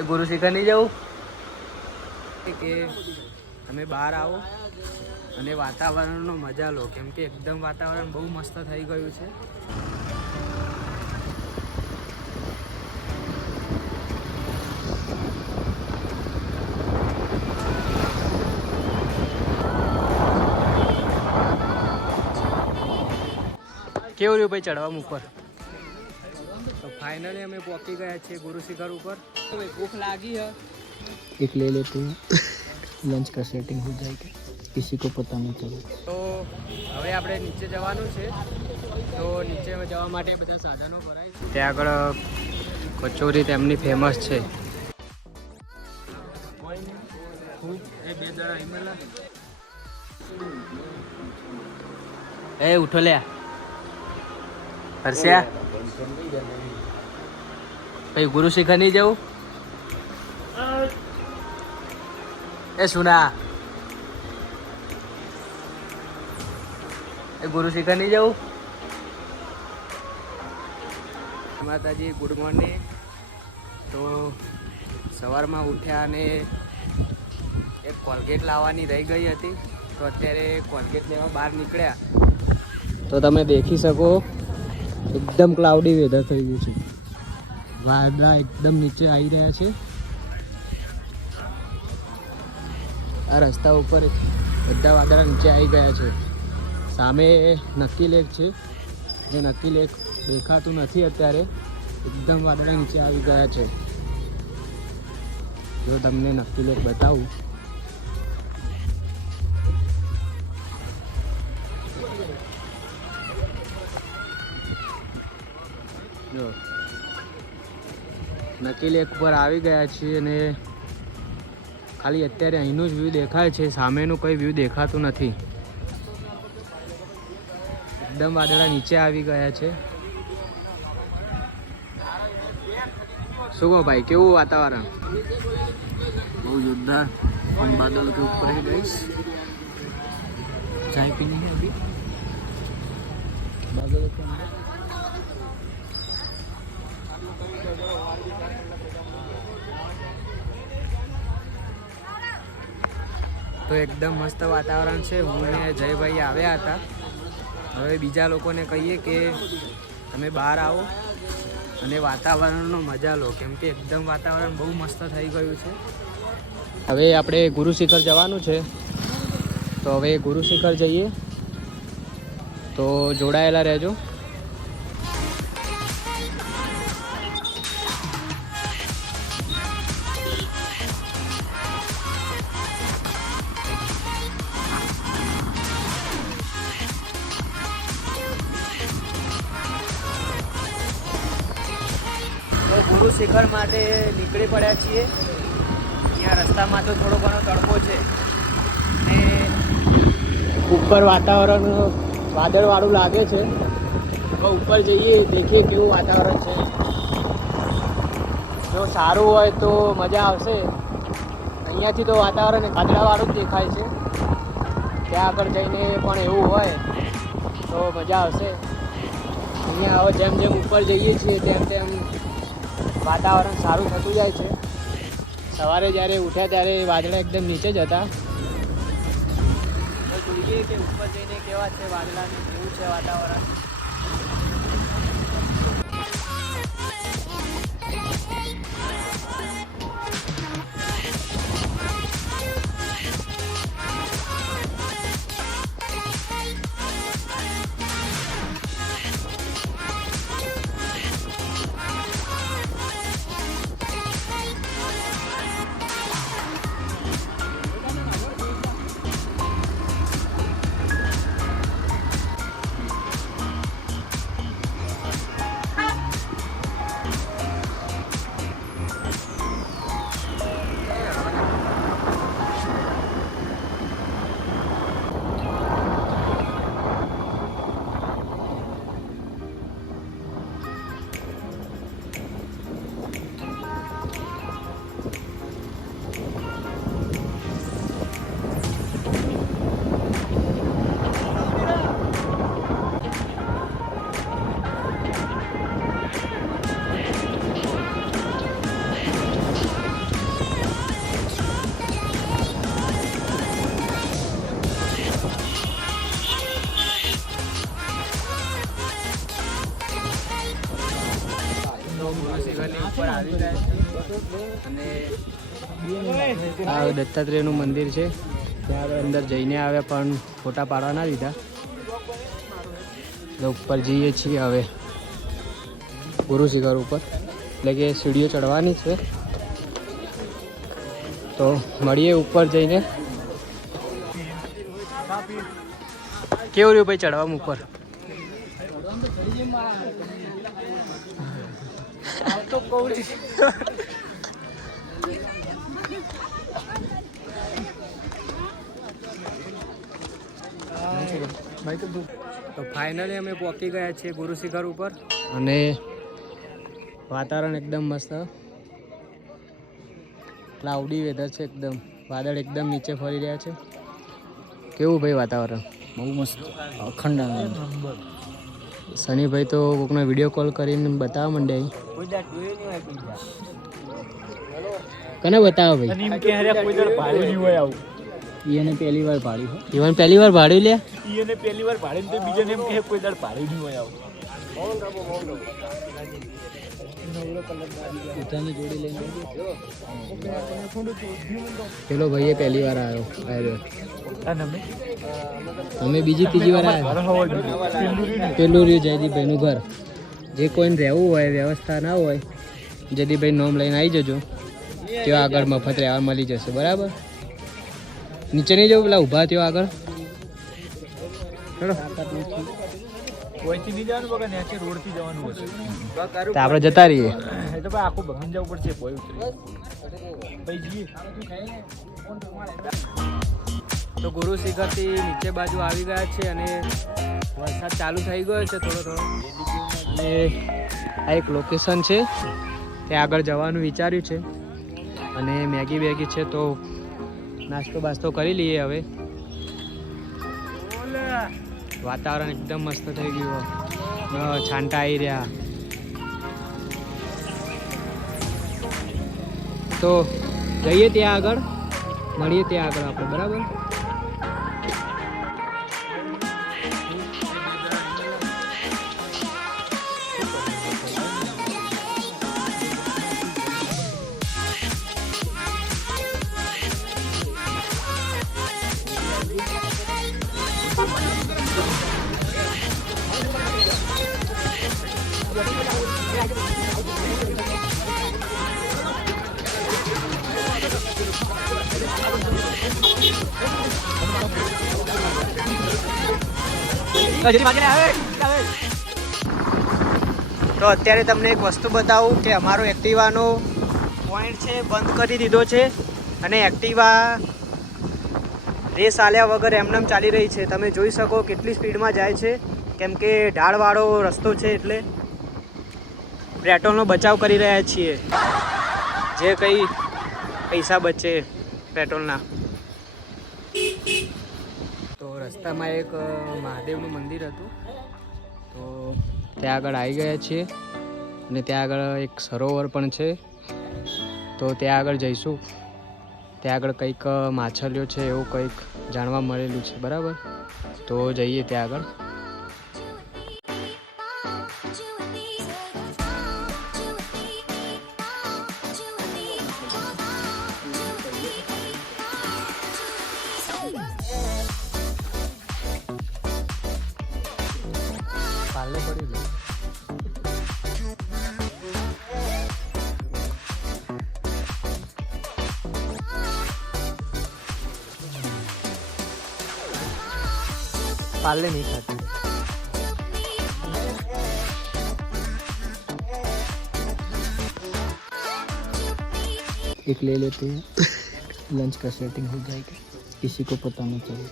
એ ગુરુ શિખર નહીં જવું કે તમે બહાર આવો અને વાતાવરણનો મજા લો, કેમ કે એકદમ વાતાવરણ બહુ મસ્ત થઈ ગયું છે. કેવું રહ્યું ભાઈ ચડવામાં ઉપર? તો ફાઇનલી અમે પહોંચી ગયા છીએ ગુરુ શિખર ઉપર. ભૂખ લાગી है, एक ले लेते हैं, लंच का सेटिंग हो जाएगा, किसी को पता नहीं चले. તો હવે આપણે નીચે જવાનું છે. તો નીચે જવા માટે બધા સાધનો ભરાય છે. ત્યાં આગળ કચોરી તેમની ફેમસ છે. એ ઉઠો લ્યા હર્ષ્યા, ભાઈ ગુરુ શિખર નહીં જવું? એ સુના, એ ગુરુ શિખર નહીં જવું? માતાજી ગુડ મોર્નિંગ. તો સવારમાં ઉઠ્યા અને એક કોલગેટ લાવવાની રહી ગઈ હતી, તો અત્યારે કોલગેટ લેવા બહાર નીકળ્યા. તો તમે દેખી શકો એકદમ ક્લાઉડી વેધર થઈ ગયું છે. વાદળા એકદમ નીચે આવી રહ્યા છે. આ રસ્તા ઉપર બધા વાદળા નીચે આવી ગયા છે. સામે નક્કી લેક છે, જે નક્કી લેક દેખાતું નથી અત્યારે. એકદમ વાદળા નીચે આવી ગયા છે. જો તમને નક્કી લેક બતાવું, જો નક્કી લેક પર આવી ગયા છીએ અને ખાલી અત્યારે અહીંનું જ વ્યૂ દેખાય છે, સામેનું કોઈ વ્યૂ દેખાતું નથી. એકદમ વાદળા નીચે આવી ગયા છે. શું કહો ભાઈ, કેવું વાતાવરણ? बहुत जोरदार. हम बादल के ऊपर है गाइस, चाय पीनी है अभी बादल के अंदर. તો એકદમ મસ્ત વાતાવરણ છે. હું અને જયભાઈ આવ્યા હતા. હવે બીજા લોકોને કહીએ કે તમે બહાર આવો અને વાતાવરણનો મજા લો, કેમ કે એકદમ વાતાવરણ બહુ મસ્ત થઈ ગયું છે. હવે આપણે ગુરુ શિખર જવાનું છે, તો હવે ગુરુ શિખર જઈએ. તો જોડાયેલા રહેજો. ગુરુ શિખર માટે નીકળી પડ્યા છીએ. અહીંયા રસ્તામાં તો થોડો ઘણો તડકો છે ને ઉપર વાતાવરણ વાદળવાળું લાગે છે. તો ઉપર જઈએ, દેખીએ કેવું વાતાવરણ છે. જો સારું હોય તો મજા આવશે. અહીંયાથી તો વાતાવરણ વાદળાવાળું જ દેખાય છે. ત્યાં આગળ જઈને પણ એવું હોય તો મજા આવશે. અહીંયા હવે જેમ જેમ ઉપર જઈએ છીએ તેમ તેમ વાતાવરણ સારું થતું જાય છે. સવારે જ્યારે ઉઠ્યા ત્યારે વાદળા એકદમ નીચે જ હતા. તો જોઈએ કે ઉપર જઈને કેવા છે વાદળાને, કેવું છે વાતાવરણ. અને આ દત્તાત્રેયનું મંદિર છે, ત્યાં અંદર જઈને આવ્યા પણ ફોટા પાડવા ના દીધા. ઉપર જઈએ છીએ હવે ગુરુ શિખર ઉપર, એટલે કે સીડીઓ ચડવાની છે. તો મળીએ ઉપર જઈને. કેવું રહ્યું ભાઈ ચડવામાં ઉપર? તો ફાઇનલી અમે પહોંચી ગયા છીએ ગુરુ શિખર ઉપર, અને વાતાવરણ એકદમ મસ્ત, ક્લાઉડી વેધર છે, એકદમ વાદળ એકદમ નીચે ફરી રહ્યા છે. કેવું ભાઈ વાતાવરણ? બહુ મસ્ત, અખંડ આનંદ. સનીભાઈ તો કોકનો વિડીયો કોલ કરીને બતાવવા માંડ્યા. કને બતાવો ભાઈ? એને પહેલી વાર પાડ્યું. ઈવન પહેલી વાર ભાડ્યું લે. એને પહેલી વાર પાડીને તો બીજાને એમ કે કોઈ દાડ પાડ્યું નહીં હોય આવું. પોતાની જોડી લઈને પેલો ભાઈએ પહેલી વાર આવ્યો. અમે બીજી ત્રીજી વાર આવ્યા. પેલું રહ્યું જયદીપભાઈનું ઘર. જે કોઈને રહેવું હોય, વ્યવસ્થા ના હોય, જયદીપભાઈ નોમ લઈને આવી જજો, ત્યાં આગળ મફત રહેવા મળી જશે. બરાબર? નીચે નહીં જવું, પેલા ઊભા થયો આગળ. કોઈથી નહીં જવાનું બગા, નેચે રોડથી જવાનું હશે. તો આપણે જતા રહીએ. એ તો ભાઈ આખું ભગન જવું પડશે. કોઈ ઉતરી તો ગુરુ શિખરથી નીચે બાજુ આવી ગયા છે, અને વરસાદ ચાલુ થઈ ગયો છે થોડો થોડો. અને આ એક લોકેશન છે, ત્યાં આગળ જવાનું વિચાર્યું છે. અને મેગી બેગી છે, તો નાસ્તો બાસ્તો કરી લઈએ હવે. વાતાવરણ એકદમ મસ્ત થઈ ગયું, છાંટા આવી રહ્યા. તો જઈએ ત્યાં આગળ, મળીએ ત્યાં આગળ આપણે. બરાબર? તો અત્યારે તમને એક વસ્તુ બતાવું કે અમારો એક્ટિવાનો પોઈન્ટ છે બંધ કરી દીધો છે, અને એક્ટિવા રેસ આલ્યા વગર એમનેમ ચાલી રહી છે. તમે જોઈ શકો કેટલી સ્પીડમાં જાય છે, કેમ કે ઢાળવાળો રસ્તો છે, એટલે પેટ્રોલનો બચાવ કરી રહ્યા છીએ, જે કંઈ પૈસા બચે પેટ્રોલના. તો રસ્તામાં એક મહાદેવનું મંદિર હતું, તો ત્યાં આગળ આવી ગયા છીએ, અને ત્યાં આગળ એક સરોવર પણ છે, તો ત્યાં આગળ જઈશું. ત્યાં આગળ કંઈક માછલીઓ છે એવું કંઈક જાણવા મળેલું છે. બરાબર? તો જઈએ ત્યાં આગળ. પાલે પડી લો. पाले नहीं खाती. एक ले लेते हैं, लंच का सेटिंग हो जाएगा, किसी को पता नहीं चले.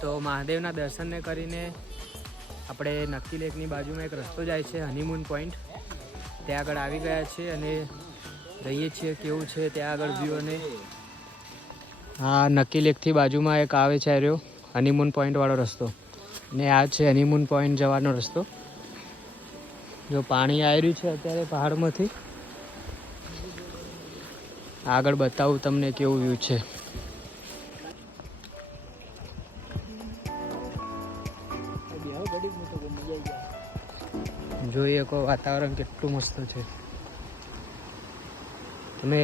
તો મહાદેવના દર્શનને કરીને આપણે નક્કી લેકની બાજુમાં એક રસ્તો જાય છે, હનીમૂન પોઈન્ટ, ત્યાં આગળ આવી ગયા છે, અને જઈએ છીએ કેવું છે ત્યાં આગળ વ્યૂ. અને હા, નક્કી લેકથી બાજુમાં એક આવે છે રહ્યો હનીમૂન પોઈન્ટવાળો રસ્તો, અને આ છે હનીમૂન પોઈન્ટ જવાનો રસ્તો. જો પાણી આવી રહ્યું છે અત્યારે પહાડમાંથી, આગળ બતાવું તમને કેવું વ્યૂ છે. જોઈએ કો વાતાવરણ કેટલું મસ્ત છે. તમે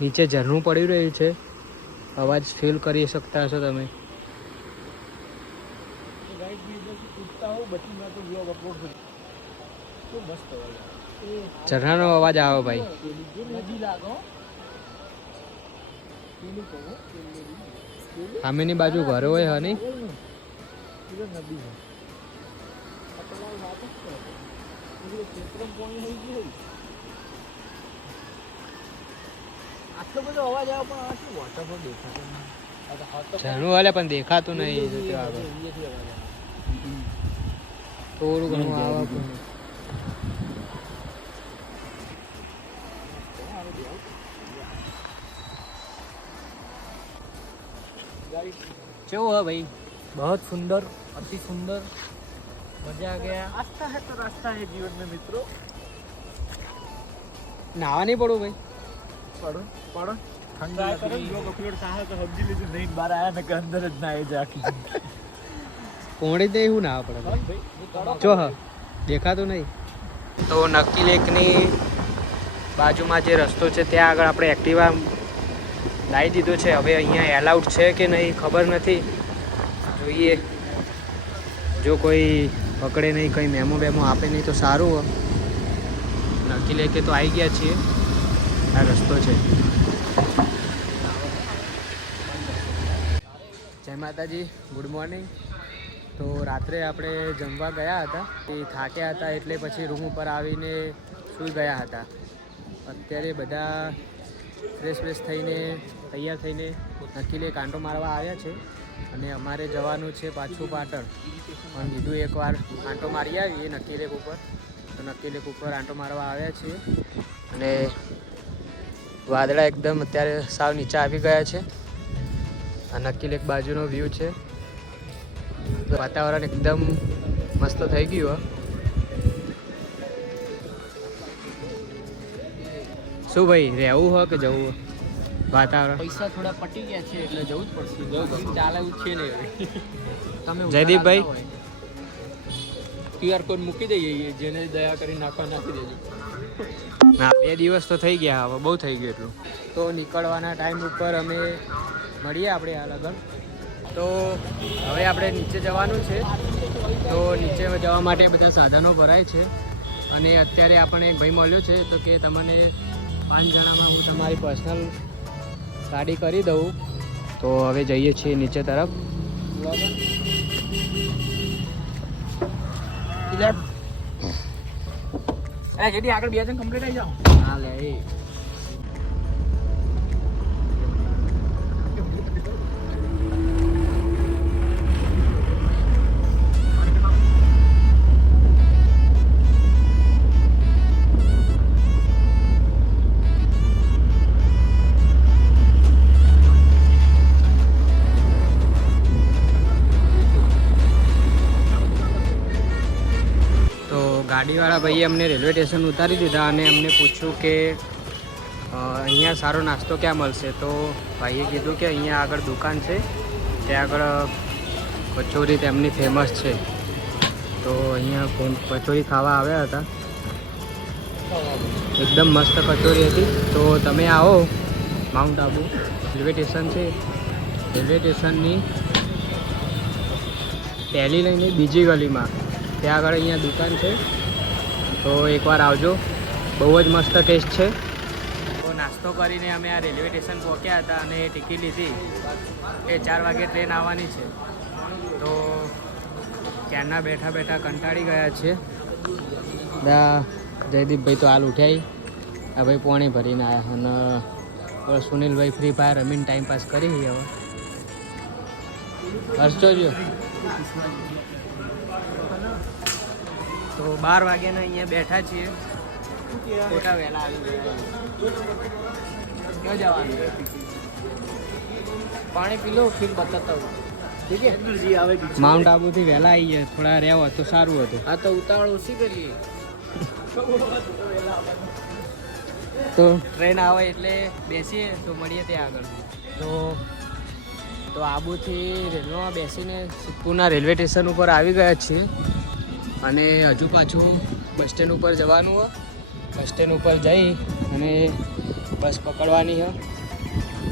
નીચે ઝરણું પડી રહ્યું છે, અવાજ ફીલ કરી શકતા હશો તમે. ઝરણાનો અવાજ આવે ભાઈ. સામેની બાજુ ઘર હોય હની. આટલો બધો અવાજ આવે પણ આટલું વોટરફોલ દેખાતો નહીં. ઝરણું હાલે પણ દેખાતું નહીં. થોડું ઘણું આવે પણ કેવું है भाई? बहुत सुंदर, अति सुंदर, मजा आ गया. रास्ता है तो रास्ता है जीवन में मित्रों. નાવા નહીં પડવું ભાઈ. पढ़ो पढ़ो ठंडा करो. लोग अपलोड चाहे तो समझी लीजिए नहीं बार आया ना के अंदर જ ના જાકી કોણે દે એવું ના પડે જો હ દેખાતું નહીં. તો નક્કી લેકની બાજુમાં જે રસ્તો છે ત્યાં આગળ આપણે એક્ટિવા લાવી દીધું છે. હવે અહીંયા એલાઉડ છે કે નહીં ખબર નથી, જોઈએ. જો કોઈ પકડે નહીં, કંઈ મેમો બેમો આપે નહીં તો સારું હોય. નક્કી લેકે તો આવી ગયા છીએ. આ રસ્તો છે. જય માતાજી, ગુડ મોર્નિંગ. તો રાત્રે આપણે જમવા ગયા હતા, એ થાક્યા હતા એટલે પછી રૂમ ઉપર આવીને સૂઈ ગયા હતા. અત્યારે બધા ફ્રેશ થઈને તૈયાર થઈને નક્કીલે કાંટો મારવા આવ્યા છે અને અમારે જવાનું છે પાછું પાટણ. પણ કીધું એકવાર આંટો મારી આવીએ નક્કીલેક ઉપર. તો નક્કીલેક ઉપર આંટો મારવા આવ્યા છીએ અને વાદળા એકદમ અત્યારે સાવ નીચે આવી ગયા છે. આ નક્કીલેક બાજુનો વ્યૂ છે. વાતાવરણ એકદમ મસ્ત થઈ ગયું. શું ભાઈ, રહેવું હોય કે જવું? વાતાવરણ પૈસા થોડા પટી ગયા છે એટલે જવું જ પડશે. ચાલે એવું છે નહીં. તમે જયદીપભાઈ QR કોડ મૂકી દઈએ, જેને દયા કરી નાખી દેજો. ના, 2 દિવસ તો થઈ ગયા, હવે બહુ થઈ ગયું એટલું. તો નીકળવાના ટાઈમ ઉપર અમે મળીએ આપણે આ લગન. તો હવે આપણે નીચે જવાનું છે. તો નીચે જવા માટે બધા સાધનો ભરાય છે અને અત્યારે આપણને એક ભાઈ મળ્યો છે તો કે તમને 5 જણામાં હું તમારી પર્સનલ ગાડી કરી દઉં. તો હવે જઈએ છીએ નીચે તરફ. જેથી આગળ 2 જણ કમ્પ્લીટ આવી જાઓ. હા લે એ ગાડીવાળા ભાઈએ અમને રેલવે સ્ટેશન ઉતારી દીધા અને અમને પૂછ્યું કે અહીંયા સારો નાસ્તો ક્યાં મળશે. તો ભાઈએ કીધું કે અહીંયા આગળ દુકાન છે, ત્યાં આગળ કચોરી તેમની ફેમસ છે. તો અહીંયા કચોરી ખાવા આવ્યા હતા. એકદમ મસ્ત કચોરી હતી. તો તમે આવો માઉન્ટ આબુ રેલવે સ્ટેશન છે, રેલવે સ્ટેશનની પહેલી લઈને બીજી ગલીમાં ત્યાં આગળ અહીંયા દુકાન છે. તો એકવાર આવજો, બહુ જ મસ્ત ટેસ્ટ છે. તો નાસ્તો કરીને અમે આ રેલવે સ્ટેશન પહોંચ્યા હતા અને ટિકિટ લીધી કે 4 વાગે ટ્રેન આવવાની છે. તો ક્યારના બેઠા કંટાળી ગયા છે. જયદીપભાઈ તો હાલ ઉઠ્યા, આ ભાઈ પાણી ભરીને આવ્યા અને સુનિલભાઈ ફ્રી ફાયર રમીને ટાઈમપાસ કરી. હવે હર્ષો જો તો 12 વાગ્યાના અહીંયા બેઠા છીએ. ખોટા વહેલા આવી ગયા. જવાનું પાણી પી લો, ફિર બતાતા હું. ઠીક છે, એનર્જી આવે. માઉન્ટ આબુથી વહેલા આવી ગયા, થોડા રહેવા તો સારું હતું. હા, તો ઉતાવળ ઓછી કરીએ. તો ટ્રેન આવે એટલે બેસીએ તો મળીએ ત્યાં આગળ. તો આબુથી રેલવેમાં બેસીને સિદ્ધપુરના રેલવે સ્ટેશન ઉપર આવી ગયા છીએ અને હજુ પાછું બસ સ્ટેન્ડ ઉપર જવાનું હોય. બસ સ્ટેન્ડ ઉપર જઈ અને બસ પકડવાની છે.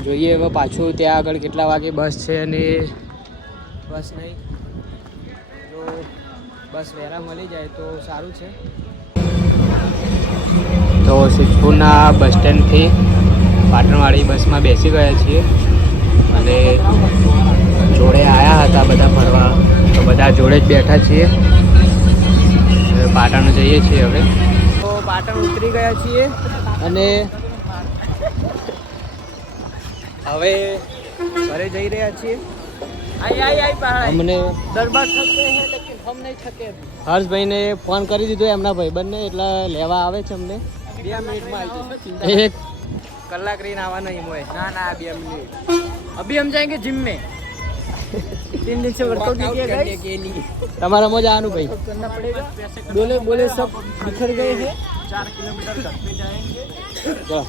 જોઈએ હવે પાછું ત્યાં આગળ કેટલા વાગે બસ છે અને બસ નહીં. જો બસ વહેલા મળી જાય તો સારું છે. તો સિદ્ધપુરના બસ સ્ટેન્ડથી પાટણવાળી બસમાં બેસી ગયા છીએ અને જોડે આવ્યા હતા બધા ફરવા, તો બધા જોડે જ બેઠા છીએ. પાટણ જઈએ છીએ હવે. તો પાટણ ઉતરી ગયા છીએ અને હવે ઘરે જઈ રહ્યા છીએ. અમને दरबार थकते हैं लेकिन हम नहीं थके अभी। હર્ષભાઈને ફોન કરી દીધો એમના ભાઈબંધને, એટલે લેવા આવે છે અમને. 2 मिनटમાં આવી જશે, चिंता नहीं। 1 કલાક રહીને આવવાના નહીં હોય. ना ना 2 मिनट। अभी हम जाएंगे जिम में। 3 दिन से वर्कआउट नहीं किया गाइस। તમારા મજા આનું ભાઈ करना पड़ेगा। बोले बोले सब बिखर गए हैं। 4 किलोमीटर घर पे जाएंगे। ચલો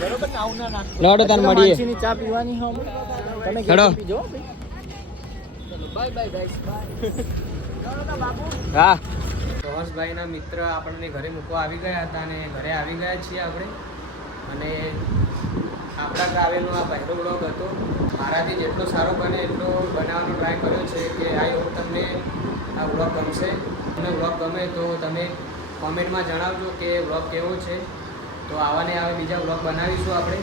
बरोबर ना ना ना। લડો તાર મળીએ. માનસીની ચા પીવાની હો અમે। તમે હેડો. ઘરે પીજો ભાઈ। ચલો બાય બાય ગાઈસ બાય। હા, હર્ષભાઈના મિત્ર આપણને ઘરે મૂકવા આવી ગયા હતા અને ઘરે આવી ગયા છીએ આપણે. અને આપણા ટ્રાવેલનો આ પહેલો બ્લોગ હતો. મારાથી જેટલો સારો બને એટલો બનાવવાનો ટ્રાય કર્યો છે કે આઈ હોપ તમને આ બ્લોગ ગમશે. તમને બ્લોગ ગમે તો તમે કોમેન્ટમાં જણાવજો કે બ્લોગ કેવો છે. તો આવા ને આવા બીજા બ્લોગ બનાવીશું આપણે.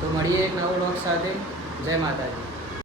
તો મળીએ એક નવો બ્લોગ સાથે. જય માતાજી.